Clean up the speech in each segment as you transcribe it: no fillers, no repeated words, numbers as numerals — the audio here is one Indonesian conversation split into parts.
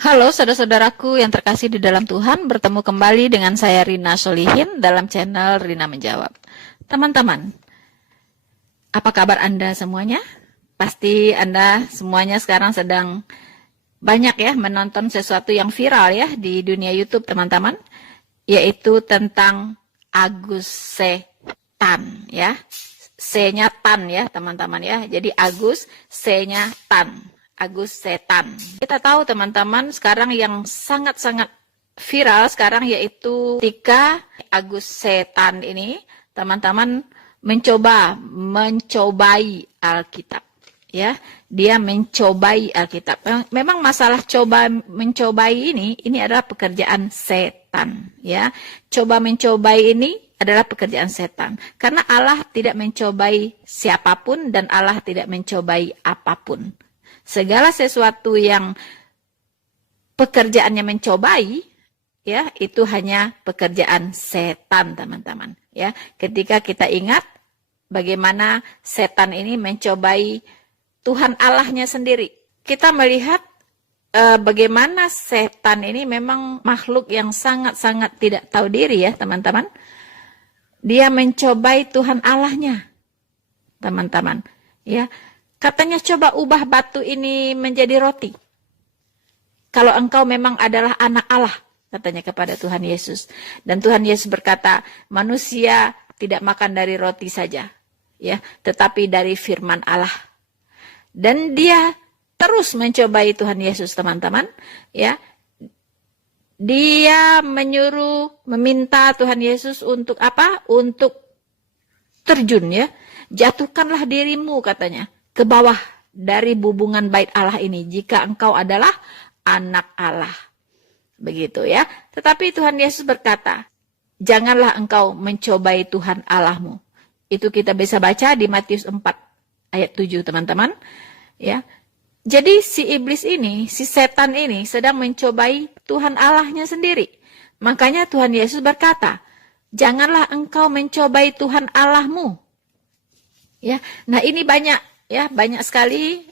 Halo saudara-saudaraku yang terkasih di dalam Tuhan, bertemu kembali dengan saya Rina Solihin dalam channel Rina Menjawab. Teman-teman, apa kabar Anda semuanya? Pasti Anda semuanya sekarang sedang banyak ya menonton sesuatu yang viral ya di dunia YouTube teman-teman, yaitu tentang Agus Setan ya. C-nya tan ya teman-teman ya. Jadi Agus, C-nya tan. Agus Setan. Kita tahu teman-teman sekarang yang sangat-sangat viral sekarang yaitu ketika Agus Setan ini teman-teman mencobai Alkitab ya. Dia mencobai Alkitab. Memang masalah mencobai ini adalah pekerjaan setan ya. Coba mencobai ini adalah pekerjaan setan. Karena Allah tidak mencobai siapapun dan Allah tidak mencobai apapun. Segala sesuatu yang pekerjaannya mencobai, ya itu hanya pekerjaan setan, teman-teman. Ya, ketika kita ingat bagaimana setan ini mencobai Tuhan Allahnya sendiri, kita melihat bagaimana setan ini memang makhluk yang sangat-sangat tidak tahu diri ya, teman-teman. Dia mencobai Tuhan Allahnya, teman-teman. Ya. Katanya coba ubah batu ini menjadi roti. Kalau engkau memang adalah anak Allah, katanya kepada Tuhan Yesus. Dan Tuhan Yesus berkata, manusia tidak makan dari roti saja, ya, tetapi dari firman Allah. Dan dia terus mencobai Tuhan Yesus, teman-teman, ya. Dia meminta Tuhan Yesus untuk apa? Untuk terjun, ya. Jatuhkanlah dirimu, katanya, ke bawah dari bubungan bait Allah ini jika engkau adalah anak Allah. Begitu ya. Tetapi Tuhan Yesus berkata, janganlah engkau mencobai Tuhan Allahmu. Itu kita bisa baca di Matius 4 ayat 7 teman-teman. Ya. Jadi si iblis ini, si setan ini sedang mencobai Tuhan Allahnya sendiri. Makanya Tuhan Yesus berkata, janganlah engkau mencobai Tuhan Allahmu. Ya. Nah, ini banyak sekali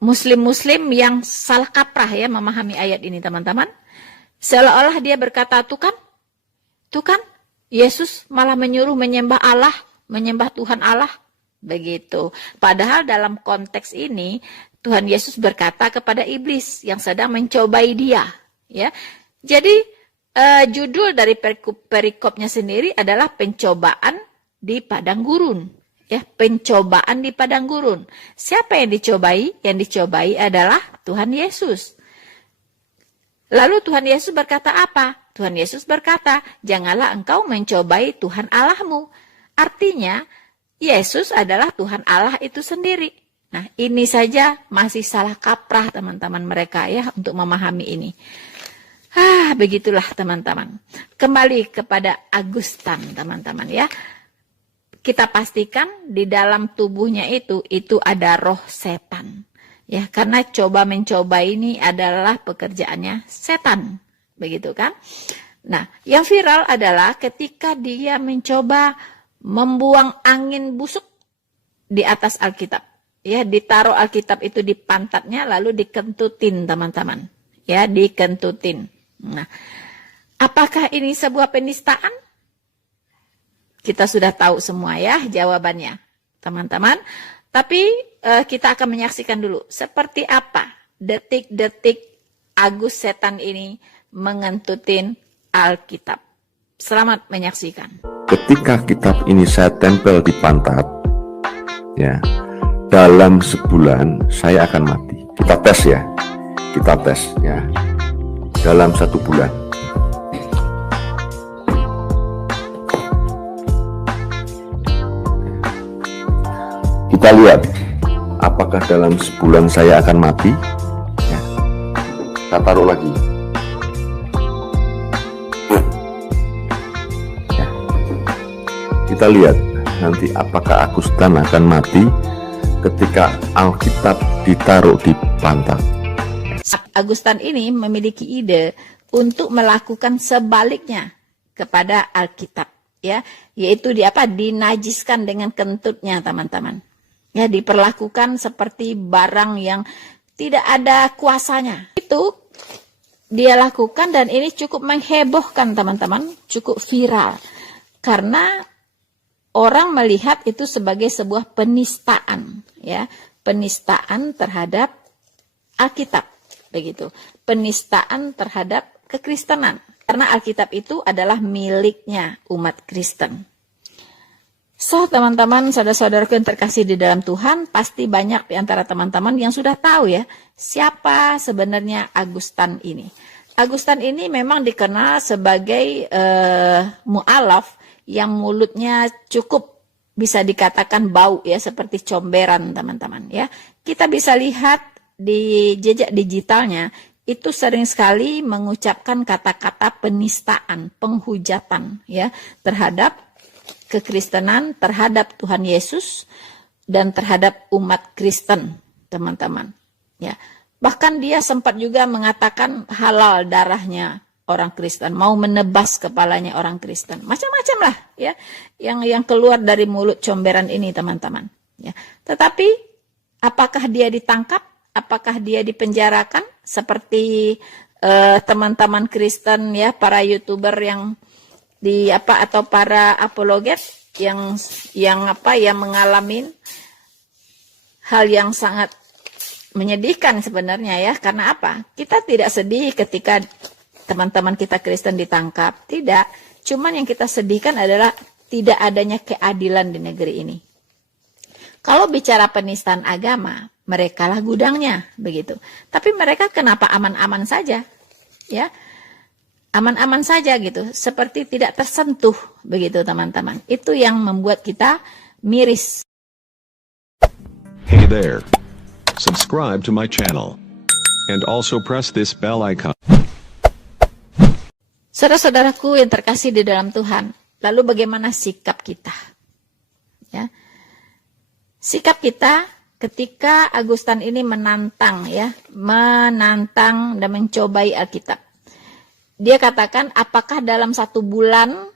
muslim-muslim yang salah kaprah ya memahami ayat ini teman-teman. Seolah-olah dia berkata, tuh kan Yesus malah menyuruh menyembah Allah, menyembah Tuhan Allah. Begitu. Padahal dalam konteks ini Tuhan Yesus berkata kepada iblis yang sedang mencobai dia. Ya. Jadi judul dari perikopnya sendiri adalah pencobaan di padang gurun. Ya, pencobaan di padang gurun. Siapa yang dicobai? Yang dicobai adalah Tuhan Yesus. Lalu Tuhan Yesus berkata apa? Tuhan Yesus berkata, janganlah engkau mencobai Tuhan Allahmu. Artinya, Yesus adalah Tuhan Allah itu sendiri. Nah, ini saja masih salah kaprah teman-teman mereka ya untuk memahami ini. Begitulah teman-teman. Kembali kepada Agustan teman-teman ya. Kita pastikan di dalam tubuhnya itu ada roh setan. Ya, karena coba mencoba ini adalah pekerjaannya setan. Begitu kan? Nah, yang viral adalah ketika dia mencoba membuang angin busuk di atas Alkitab. Ya, ditaruh Alkitab itu di pantatnya lalu dikentutin, teman-teman. Ya, dikentutin. Nah, apakah ini sebuah penistaan? Kita sudah tahu semua ya jawabannya, teman-teman. Tapi kita akan menyaksikan dulu seperti apa detik-detik Agus Setan ini mengentutin Alkitab. Selamat menyaksikan. Ketika kitab ini saya tempel di pantat, ya, dalam sebulan saya akan mati. Kita tes ya, dalam 1 bulan. Kita lihat apakah dalam sebulan saya akan mati. Ya. Kita taruh lagi. Ya. Kita lihat nanti apakah Agustan akan mati ketika Alkitab ditaruh di pantat. Agustan ini memiliki ide untuk melakukan sebaliknya kepada Alkitab, ya, yaitu dinajiskan dengan kentutnya, teman-teman. Ya, diperlakukan seperti barang yang tidak ada kuasanya. Itu dia lakukan dan ini cukup menghebohkan teman-teman, cukup viral. Karena orang melihat itu sebagai sebuah penistaan, ya, penistaan terhadap Alkitab, begitu. Penistaan terhadap kekristenan. Karena Alkitab itu adalah miliknya umat Kristen. So, teman-teman, saudara-saudaraku yang terkasih di dalam Tuhan, pasti banyak di antara teman-teman yang sudah tahu ya, siapa sebenarnya Augustan ini. Augustan ini memang dikenal sebagai mu'alaf yang mulutnya cukup bisa dikatakan bau ya, seperti comberan teman-teman ya. Kita bisa lihat di jejak digitalnya, itu sering sekali mengucapkan kata-kata penistaan, penghujatan ya terhadap kekristenan, terhadap Tuhan Yesus dan terhadap umat Kristen, teman-teman. Ya. Bahkan dia sempat juga mengatakan halal darahnya orang Kristen, mau menebas kepalanya orang Kristen. Macam-macam lah ya yang keluar dari mulut comberan ini, teman-teman. Ya. Tetapi apakah dia ditangkap? Apakah dia dipenjarakan seperti teman-teman Kristen ya, para YouTuber yang atau para apologet yang mengalami hal yang sangat menyedihkan sebenarnya ya. Karena apa? Kita tidak sedih ketika teman-teman kita Kristen ditangkap, tidak. Cuman yang kita sedihkan adalah tidak adanya keadilan di negeri ini. Kalau bicara penistaan agama, mereka lah gudangnya, begitu. Tapi mereka kenapa aman-aman saja? Ya, aman-aman saja gitu, seperti tidak tersentuh, begitu teman-teman. Itu yang membuat kita miris. Hey there, subscribe to my channel, and also press this bell icon. Saudara-saudaraku yang terkasih di dalam Tuhan, lalu bagaimana sikap kita? Ya, sikap kita ketika Augustan ini menantang dan mencobai Alkitab. Dia katakan, apakah dalam 1 bulan,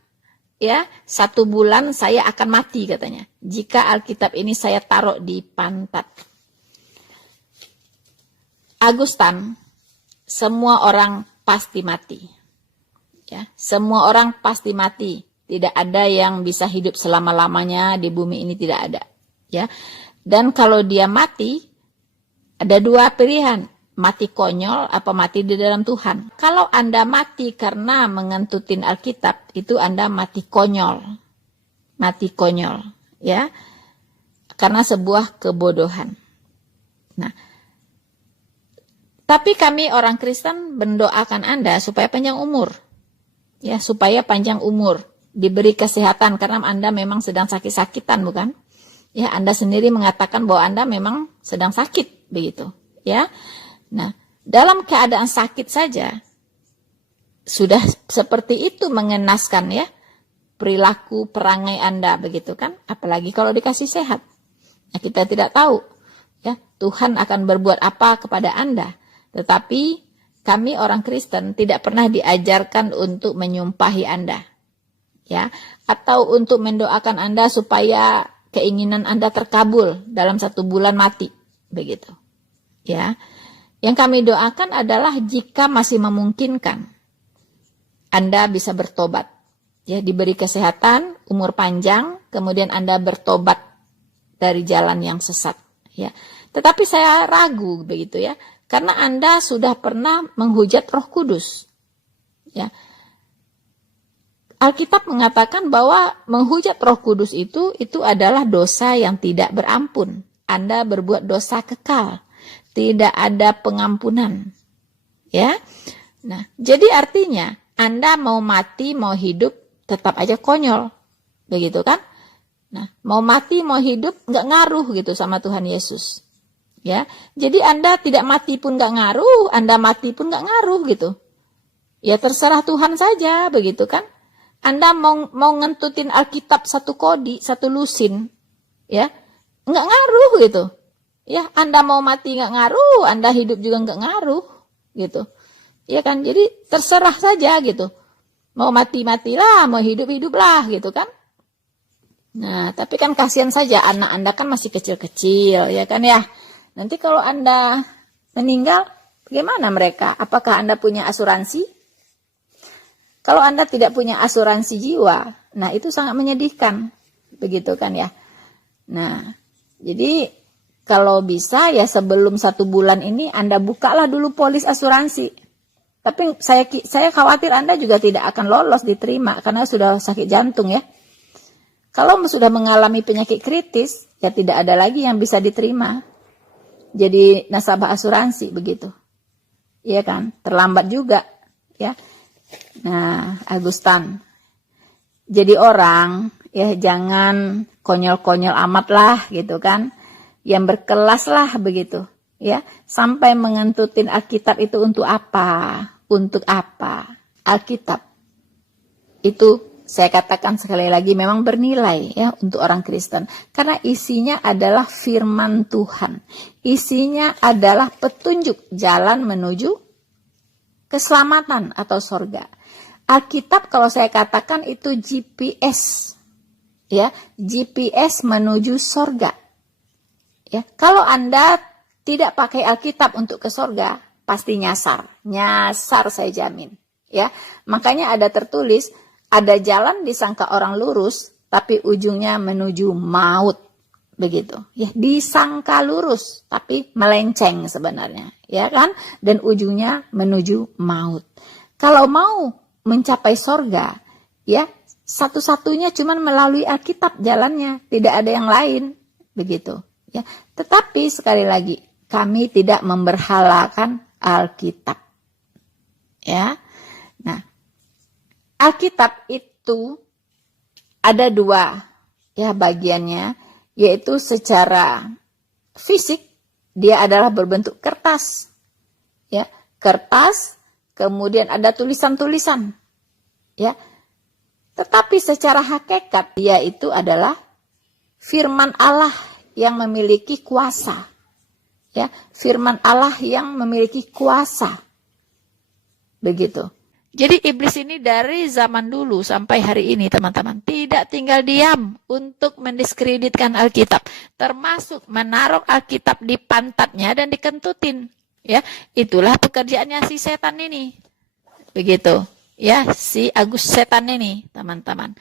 ya, 1 bulan saya akan mati katanya, jika Alkitab ini saya taruh di pantat. Augustan, semua orang pasti mati. Ya, semua orang pasti mati. Tidak ada yang bisa hidup selama-lamanya di bumi ini, tidak ada. Ya. Dan kalau dia mati, ada 2 pilihan. Mati konyol apa mati di dalam Tuhan. Kalau Anda mati karena mengentutin Alkitab, itu Anda mati konyol. Mati konyol. Ya. Karena sebuah kebodohan. Nah, tapi kami orang Kristen mendoakan Anda supaya panjang umur. Ya, supaya panjang umur. Diberi kesehatan karena Anda memang sedang sakit-sakitan, bukan? Ya, Anda sendiri mengatakan bahwa Anda memang sedang sakit, begitu. Ya, nah, dalam keadaan sakit saja, sudah seperti itu mengenaskan ya, perilaku, perangai Anda, begitu kan? Apalagi kalau dikasih sehat. Nah, kita tidak tahu, ya, Tuhan akan berbuat apa kepada Anda. Tetapi, kami orang Kristen tidak pernah diajarkan untuk menyumpahi Anda. Ya, atau untuk mendoakan Anda supaya keinginan Anda terkabul dalam 1 bulan mati, begitu. Ya, yang kami doakan adalah jika masih memungkinkan, Anda bisa bertobat. Ya, diberi kesehatan, umur panjang, kemudian Anda bertobat dari jalan yang sesat. Ya, tetapi saya ragu, begitu ya, karena Anda sudah pernah menghujat Roh Kudus. Ya. Alkitab mengatakan bahwa menghujat Roh Kudus itu adalah dosa yang tidak berampun. Anda berbuat dosa kekal, tidak ada pengampunan. Ya. Nah, jadi artinya Anda mau mati, mau hidup, tetap aja konyol. Begitu kan? Nah, mau mati, mau hidup, nggak ngaruh gitu sama Tuhan Yesus. Ya, jadi Anda tidak mati pun nggak ngaruh, Anda mati pun nggak ngaruh gitu. Ya terserah Tuhan saja, begitu kan? Anda mau ngentutin Alkitab 1 kodi, 1 lusin, ya nggak ngaruh gitu. Ya, Anda mau mati nggak ngaruh, Anda hidup juga nggak ngaruh, gitu. Ya kan, jadi terserah saja gitu. Mau mati-matilah, mau hidup-hiduplah, gitu kan. Nah, tapi kan kasihan saja, anak Anda kan masih kecil-kecil, ya kan ya. Nanti kalau Anda meninggal, bagaimana mereka? Apakah Anda punya asuransi? Kalau Anda tidak punya asuransi jiwa, nah itu sangat menyedihkan. Begitu kan ya. Nah, jadi kalau bisa ya sebelum 1 bulan ini Anda bukalah dulu polis asuransi. Tapi saya khawatir Anda juga tidak akan lolos diterima karena sudah sakit jantung ya. Kalau sudah mengalami penyakit kritis, ya tidak ada lagi yang bisa diterima. Jadi nasabah asuransi begitu. Iya kan? Terlambat juga ya. Nah, Agustan. Jadi orang ya jangan konyol-konyol amat lah gitu kan. Yang berkelas lah begitu ya. Sampai mengentutin Alkitab itu untuk apa? Untuk apa? Alkitab itu saya katakan sekali lagi memang bernilai ya untuk orang Kristen. Karena isinya adalah firman Tuhan. Isinya adalah petunjuk jalan menuju keselamatan atau sorga. Alkitab kalau saya katakan itu GPS. Ya, GPS menuju sorga. Ya, kalau Anda tidak pakai Alkitab untuk ke sorga, pasti nyasar. Nyasar saya jamin. Ya, makanya ada tertulis, ada jalan disangka orang lurus, tapi ujungnya menuju maut. Begitu. Ya, disangka lurus, tapi melenceng sebenarnya. Ya kan? Dan ujungnya menuju maut. Kalau mau mencapai sorga, ya satu-satunya cuman melalui Alkitab jalannya. Tidak ada yang lain. Begitu. Ya, tetapi sekali lagi kami tidak memberhalakan Alkitab. Ya. Nah, Alkitab itu ada 2 ya bagiannya, yaitu secara fisik dia adalah berbentuk kertas. Ya, kertas, kemudian ada tulisan-tulisan. Ya. Tetapi secara hakikat dia itu adalah firman Allah yang memiliki kuasa. Ya, firman Allah yang memiliki kuasa. Begitu. Jadi iblis ini dari zaman dulu sampai hari ini teman-teman tidak tinggal diam untuk mendiskreditkan Alkitab, termasuk menaruh Alkitab di pantatnya dan dikentutin. Ya, itulah pekerjaannya si setan ini. Begitu. Ya, si Agus setan ini, teman-teman.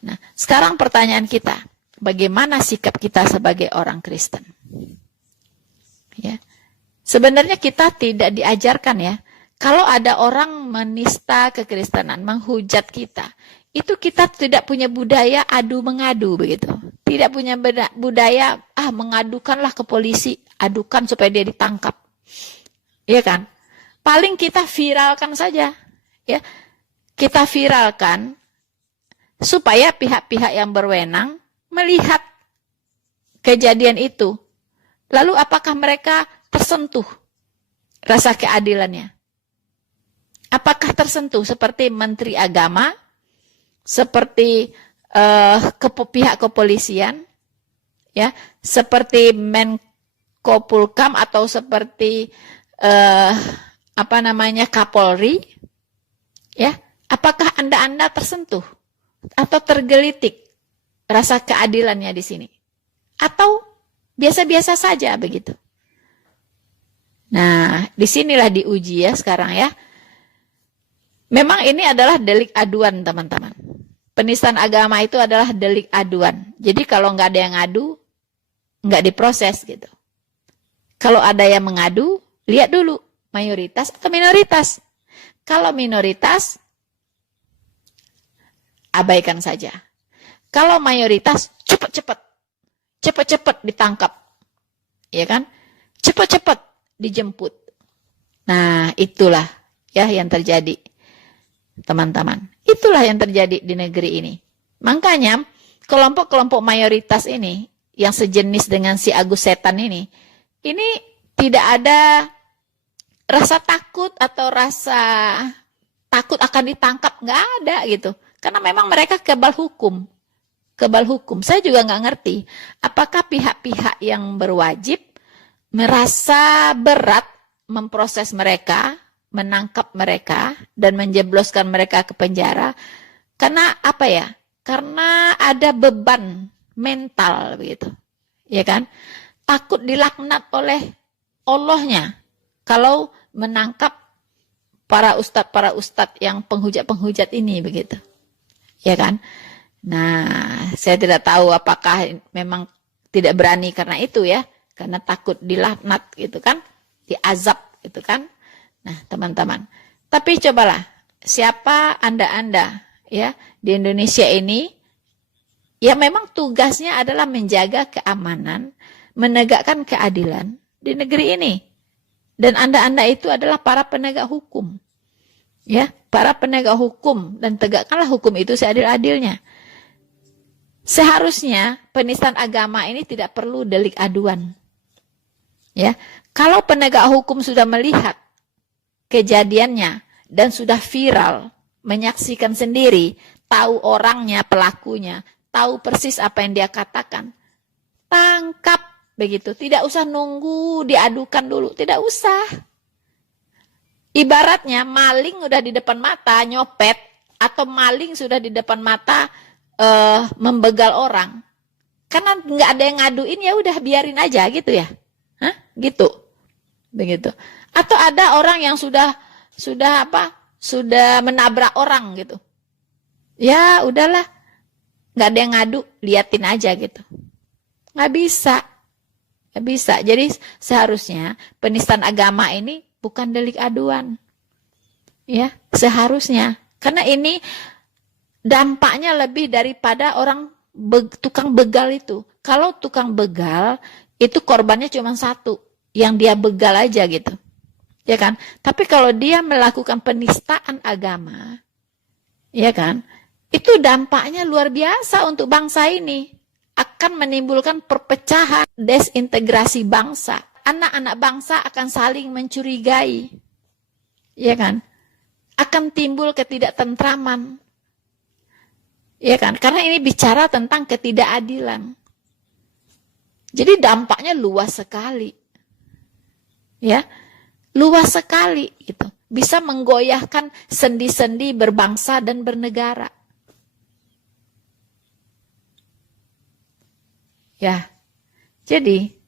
Nah, sekarang pertanyaan kita, bagaimana sikap kita sebagai orang Kristen? Ya. Sebenarnya kita tidak diajarkan ya. Kalau ada orang menista kekristenan, menghujat kita, itu kita tidak punya budaya adu mengadu begitu. Tidak punya budaya mengadukanlah ke polisi, adukan supaya dia ditangkap. Iya kan? Paling kita viralkan saja, ya. Kita viralkan supaya pihak-pihak yang berwenang melihat kejadian itu. Lalu apakah mereka tersentuh rasa keadilannya? Apakah tersentuh seperti Menteri Agama, seperti pihak kepolisian, ya, seperti Menko Polhukam atau seperti Kapolri, ya? Apakah Anda tersentuh atau tergelitik rasa keadilannya di sini? Atau biasa-biasa saja begitu? Nah, disinilah diuji ya sekarang ya. Memang ini adalah delik aduan teman-teman. Penistaan agama itu adalah delik aduan. Jadi kalau nggak ada yang ngadu, nggak diproses gitu. Kalau ada yang mengadu, lihat dulu mayoritas atau minoritas. Kalau minoritas, abaikan saja. Kalau mayoritas, cepat-cepat ditangkap. Ya kan? Cepat-cepat dijemput. Nah, itulah ya yang terjadi. Teman-teman, itulah yang terjadi di negeri ini. Makanya kelompok-kelompok mayoritas ini yang sejenis dengan si Agus setan ini tidak ada rasa takut atau rasa takut akan ditangkap, nggak ada gitu. Karena memang mereka kebal hukum. Saya juga nggak ngerti apakah pihak-pihak yang berwajib merasa berat memproses mereka, menangkap mereka dan menjebloskan mereka ke penjara karena apa ya? Karena ada beban mental begitu. Ya kan? Takut dilaknat oleh Allahnya. kalau menangkap para ustadz yang penghujat ini begitu. Ya kan? Nah, saya tidak tahu apakah memang tidak berani karena itu ya, karena takut dilaknat gitu kan, diazab gitu kan. Nah, teman-teman. Tapi cobalah, siapa Anda ya di Indonesia ini, ya memang tugasnya adalah menjaga keamanan, menegakkan keadilan di negeri ini. Dan Anda itu adalah para penegak hukum. Ya, para penegak hukum, dan tegakkanlah hukum itu seadil-adilnya. Seharusnya penistaan agama ini tidak perlu delik aduan. Ya, kalau penegak hukum sudah melihat kejadiannya dan sudah viral, menyaksikan sendiri, tahu orangnya, pelakunya, tahu persis apa yang dia katakan, tangkap begitu. Tidak usah nunggu diadukan dulu, tidak usah. Ibaratnya maling udah di depan mata nyopet, atau maling sudah di depan mata membegal orang. Karena nggak ada yang ngaduin, ya udah biarin aja gitu ya. Hah? Gitu. Begitu. Atau ada orang yang sudah menabrak orang gitu. Ya udahlah, nggak ada yang ngadu, liatin aja gitu. Nggak bisa. Nggak bisa. Jadi seharusnya penistaan agama ini bukan delik aduan. Ya, seharusnya. Karena ini dampaknya lebih daripada orang tukang begal itu. Kalau tukang begal, itu korbannya cuma satu. Yang dia begal aja gitu. Ya kan? Tapi kalau dia melakukan penistaan agama, ya kan? Itu dampaknya luar biasa untuk bangsa ini. Akan menimbulkan perpecahan, desintegrasi bangsa. Anak-anak bangsa akan saling mencurigai. Ya kan? Akan timbul ketidaktentraman. Ya kan? Karena ini bicara tentang ketidakadilan. Jadi dampaknya luas sekali. Ya. Luas sekali gitu. Bisa menggoyahkan sendi-sendi berbangsa dan bernegara. Ya. Jadi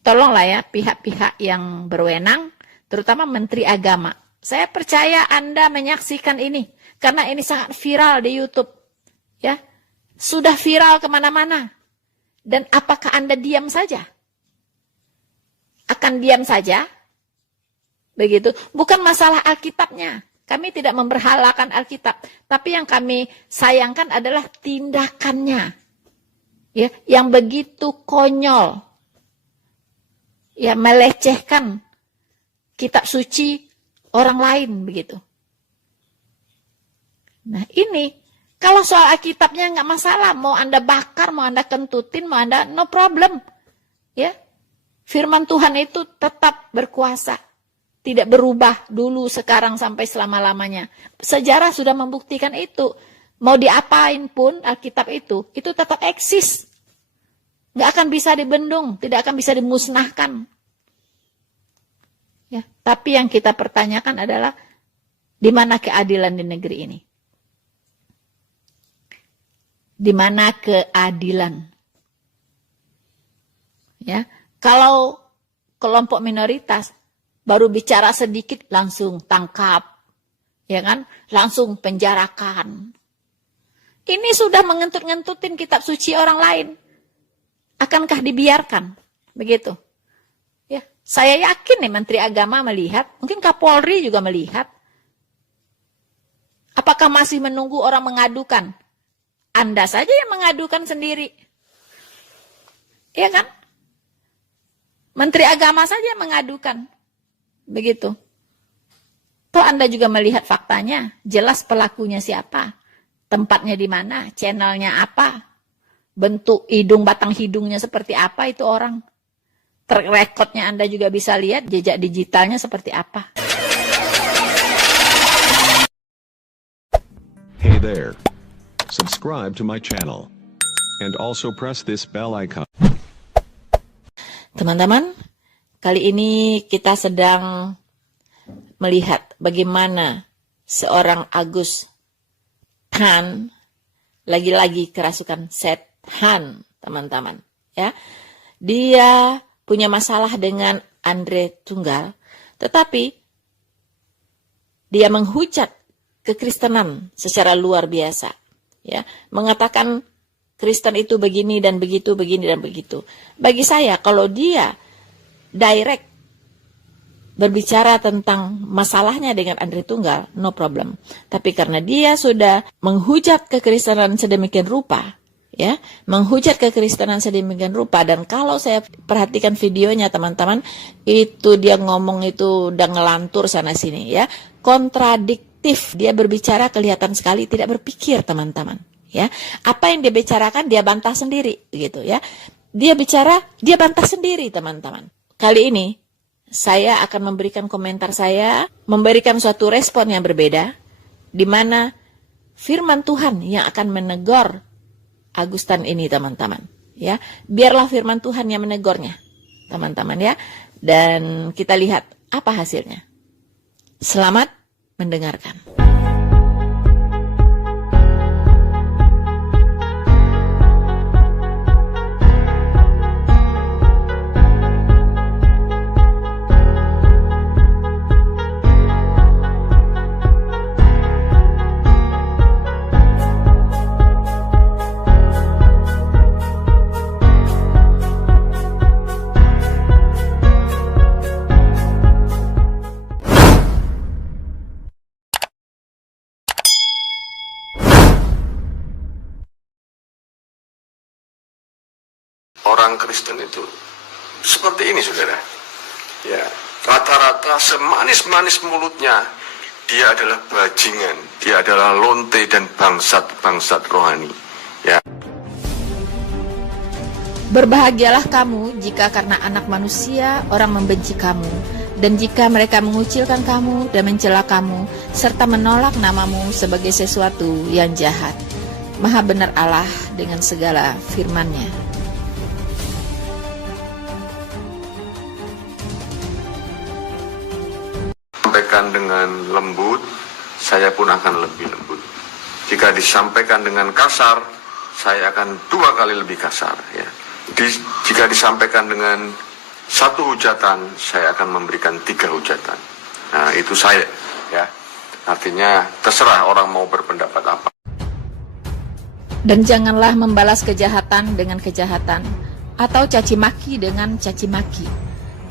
tolonglah ya pihak-pihak yang berwenang, terutama Menteri Agama. Saya percaya Anda menyaksikan ini, karena ini sangat viral di YouTube. Ya, sudah viral kemana-mana. Dan apakah Anda diam saja? Akan diam saja? Begitu. Bukan masalah Alkitabnya. Kami tidak memberhalakan Alkitab. Tapi yang kami sayangkan adalah tindakannya. Ya, yang begitu konyol. Ya, melecehkan kitab suci orang lain begitu. Nah, ini kalau soal Alkitabnya nggak masalah, mau Anda bakar, mau Anda kentutin, mau Anda no problem. Ya. Firman Tuhan itu tetap berkuasa. Tidak berubah dulu, sekarang sampai selama-lamanya. Sejarah sudah membuktikan itu. Mau diapain pun Alkitab itu tetap eksis. Nggak akan bisa dibendung, tidak akan bisa dimusnahkan. Ya, tapi yang kita pertanyakan adalah di mana keadilan di negeri ini? Di mana keadilan? Ya, kalau kelompok minoritas baru bicara sedikit langsung tangkap, ya kan? Langsung penjarakan. Ini sudah mengentut-ngentutin kitab suci orang lain. Akankah dibiarkan? Begitu. Ya, saya yakin nih Menteri Agama melihat, mungkin Kapolri juga melihat. Apakah masih menunggu orang mengadukan? Anda saja yang mengadukan sendiri. Iya kan? Menteri Agama saja yang mengadukan. Begitu. Toh Anda juga melihat faktanya, jelas pelakunya siapa, tempatnya di mana, channelnya apa, bentuk hidung, batang hidungnya seperti apa itu orang. Track recordnya Anda juga bisa lihat, jejak digitalnya seperti apa. Hey there. Subscribe to my channel. And also press this bell icon. Teman-teman, kali ini kita sedang melihat bagaimana seorang Agus Tan, lagi-lagi kerasukan setan, teman-teman. Ya, dia punya masalah dengan Andre Tunggal, Tetapi dia menghujat kekristenan secara luar biasa, ya, mengatakan Kristen itu begini dan begitu, begini dan begitu. Bagi saya, kalau dia direct berbicara tentang masalahnya dengan Andre Tunggal, no problem. Tapi karena dia sudah menghujat kekristenan sedemikian rupa, ya, menghujat kekristenan sedemikian rupa, dan kalau saya perhatikan videonya teman-teman, itu dia ngomong itu udah ngelantur sana sini, ya, kontradiktif. Dia berbicara kelihatan sekali tidak berpikir teman-teman, ya. Apa yang dia bicarakan dia bantah sendiri, gitu, ya. Dia bicara, dia bantah sendiri teman-teman. Kali ini saya akan memberikan komentar saya, memberikan suatu respon yang berbeda, di mana firman Tuhan yang akan menegur Agustan ini teman-teman, ya. Biarlah firman Tuhan yang menegurnya teman-teman, ya. Dan kita lihat apa hasilnya. Selamat mendengarkan. Orang Kristen itu seperti ini, saudara. Ya, rata-rata semanis-manis mulutnya, dia adalah bajingan, dia adalah lonte dan bangsat-bangsat rohani. Ya. Berbahagialah kamu jika karena anak manusia orang membenci kamu, dan jika mereka mengucilkan kamu dan mencela kamu, serta menolak namamu sebagai sesuatu yang jahat. Maha benar Allah dengan segala firman-Nya. Sampaikan dengan lembut, saya pun akan lebih lembut. Jika disampaikan dengan kasar, saya akan 2 kali lebih kasar, ya. Jika disampaikan dengan 1 hujatan, saya akan memberikan 3 hujatan. Nah, itu saya, ya. Artinya terserah orang mau berpendapat apa. Dan janganlah membalas kejahatan dengan kejahatan, atau caci maki dengan caci maki.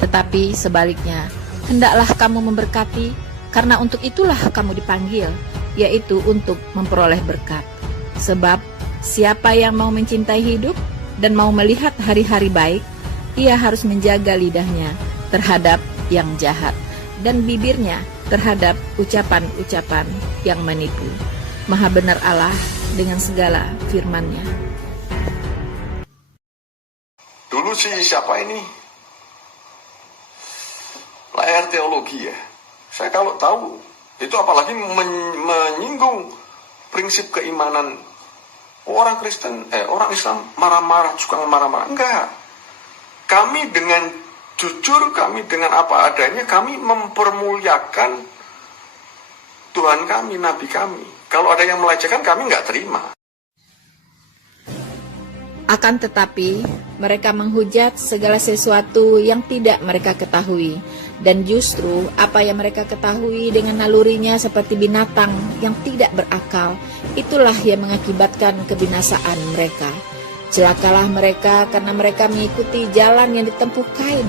Tetapi sebaliknya, hendaklah kamu memberkati, karena untuk itulah kamu dipanggil, yaitu untuk memperoleh berkat. Sebab siapa yang mau mencintai hidup dan mau melihat hari-hari baik, ia harus menjaga lidahnya terhadap yang jahat, dan bibirnya terhadap ucapan-ucapan yang menipu. Maha benar Allah dengan segala firman-Nya. Dulu sih siapa ini? Layar teologi, ya. Saya kalau tahu, itu apalagi menyinggung prinsip keimanan. Orang Kristen, orang Islam marah-marah, suka marah-marah. Enggak. Kami dengan jujur, kami dengan apa adanya, kami mempermuliakan Tuhan kami, Nabi kami. Kalau ada yang melecehkan, kami nggak terima. Akan tetapi, mereka menghujat segala sesuatu yang tidak mereka ketahui. Dan justru apa yang mereka ketahui dengan nalurinya seperti binatang yang tidak berakal, itulah yang mengakibatkan kebinasaan mereka. Celakalah mereka karena mereka mengikuti jalan yang ditempuh Kain,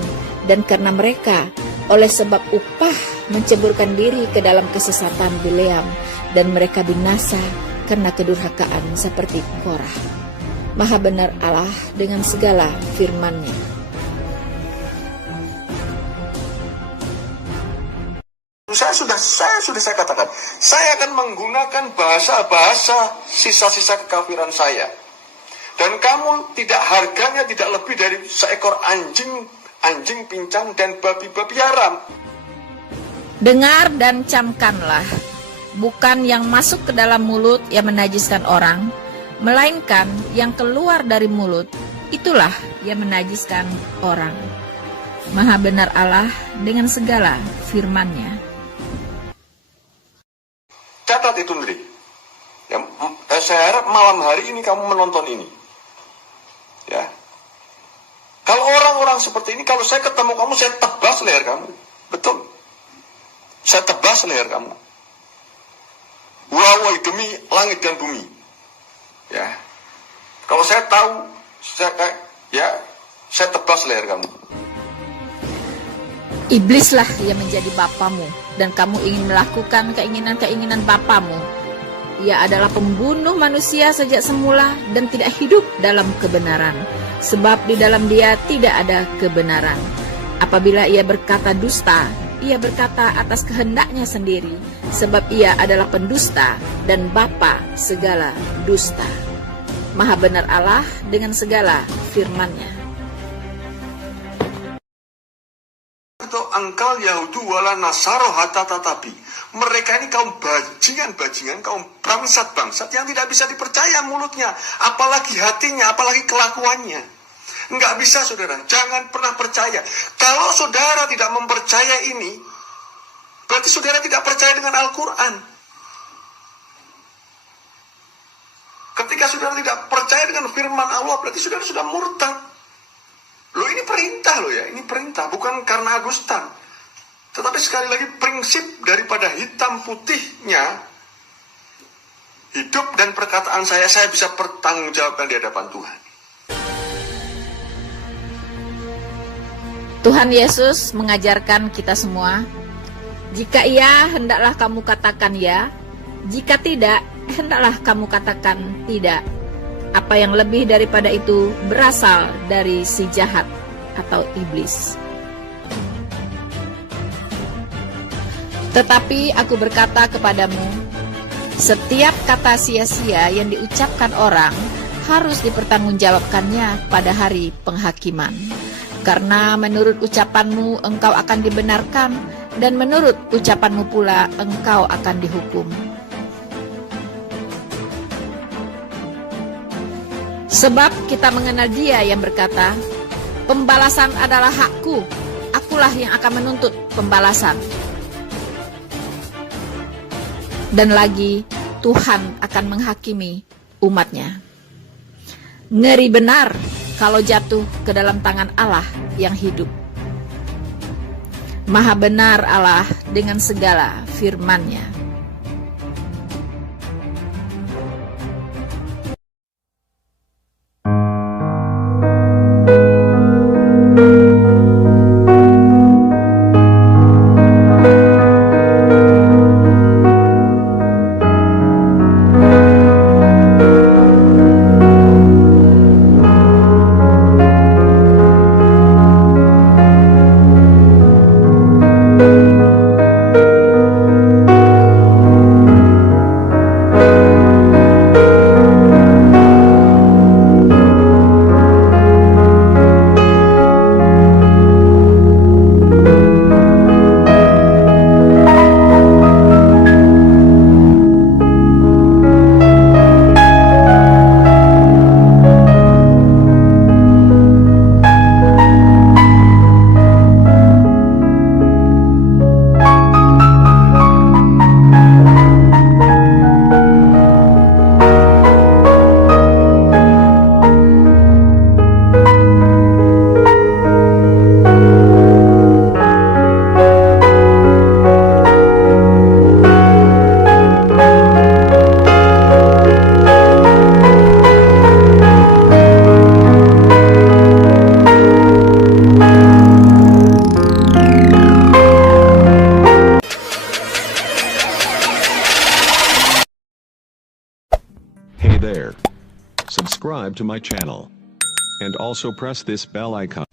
dan karena mereka oleh sebab upah menceburkan diri ke dalam kesesatan Bileam, dan mereka binasa karena kedurhakaan seperti Korah. Maha benar Allah dengan segala firman-Nya. Saya katakan, saya akan menggunakan bahasa-bahasa sisa-sisa kekafiran saya. Dan kamu harganya tidak lebih dari seekor anjing pincang dan babi-babi haram. Dengar dan camkanlah, bukan yang masuk ke dalam mulut yang menajiskan orang, melainkan yang keluar dari mulut, itulah yang menajiskan orang. Maha benar Allah dengan segala firman-Nya. Catat itu, Ndri. Ya, saya harap malam hari ini kamu menonton ini. Ya. Kalau orang-orang seperti ini, kalau saya ketemu kamu, saya tebas leher kamu. Betul. saya tebas leher kamu. Wawai demi langit dan bumi. Ya. Kalau saya tahu, saya tebas leher kamu. Iblislah yang menjadi bapamu, dan kamu ingin melakukan keinginan-keinginan bapamu. Ia adalah pembunuh manusia sejak semula dan tidak hidup dalam kebenaran, sebab di dalam dia tidak ada kebenaran. Apabila ia berkata dusta, ia berkata atas kehendaknya sendiri, sebab ia adalah pendusta dan bapa segala dusta. Maha benar Allah dengan segala firman-Nya. Atau angkal Yahudu wala Nasaro hatta tatapi. Mereka ini kaum bajingan-bajingan, kaum bangsat-bangsat yang tidak bisa dipercaya mulutnya, apalagi hatinya, apalagi kelakuannya. Enggak bisa, saudara. Jangan pernah percaya. Kalau saudara tidak mempercaya ini, berarti saudara tidak percaya dengan Al-Quran. Ketika saudara tidak percaya dengan firman Allah, berarti saudara sudah murtad. Loh, ini perintah loh ya, ini perintah, bukan karena Agustan. Tetapi sekali lagi prinsip daripada hitam putihnya, hidup dan perkataan saya bisa bertanggungjawabkan di hadapan Tuhan. Tuhan Yesus mengajarkan kita semua, jika iya, hendaklah kamu katakan ya, jika tidak, hendaklah kamu katakan tidak. Apa yang lebih daripada itu berasal dari si jahat atau iblis. Tetapi aku berkata kepadamu, setiap kata sia-sia yang diucapkan orang harus dipertanggungjawabkannya pada hari penghakiman. Karena menurut ucapanmu engkau akan dibenarkan, dan menurut ucapanmu pula engkau akan dihukum. Sebab kita mengenal Dia yang berkata, pembalasan adalah hakku, akulah yang akan menuntut pembalasan. Dan lagi, Tuhan akan menghakimi umat-Nya. Ngeri benar kalau jatuh ke dalam tangan Allah yang hidup. Maha benar Allah dengan segala firman-Nya. Hey there. Subscribe to my channel. And also press this bell icon.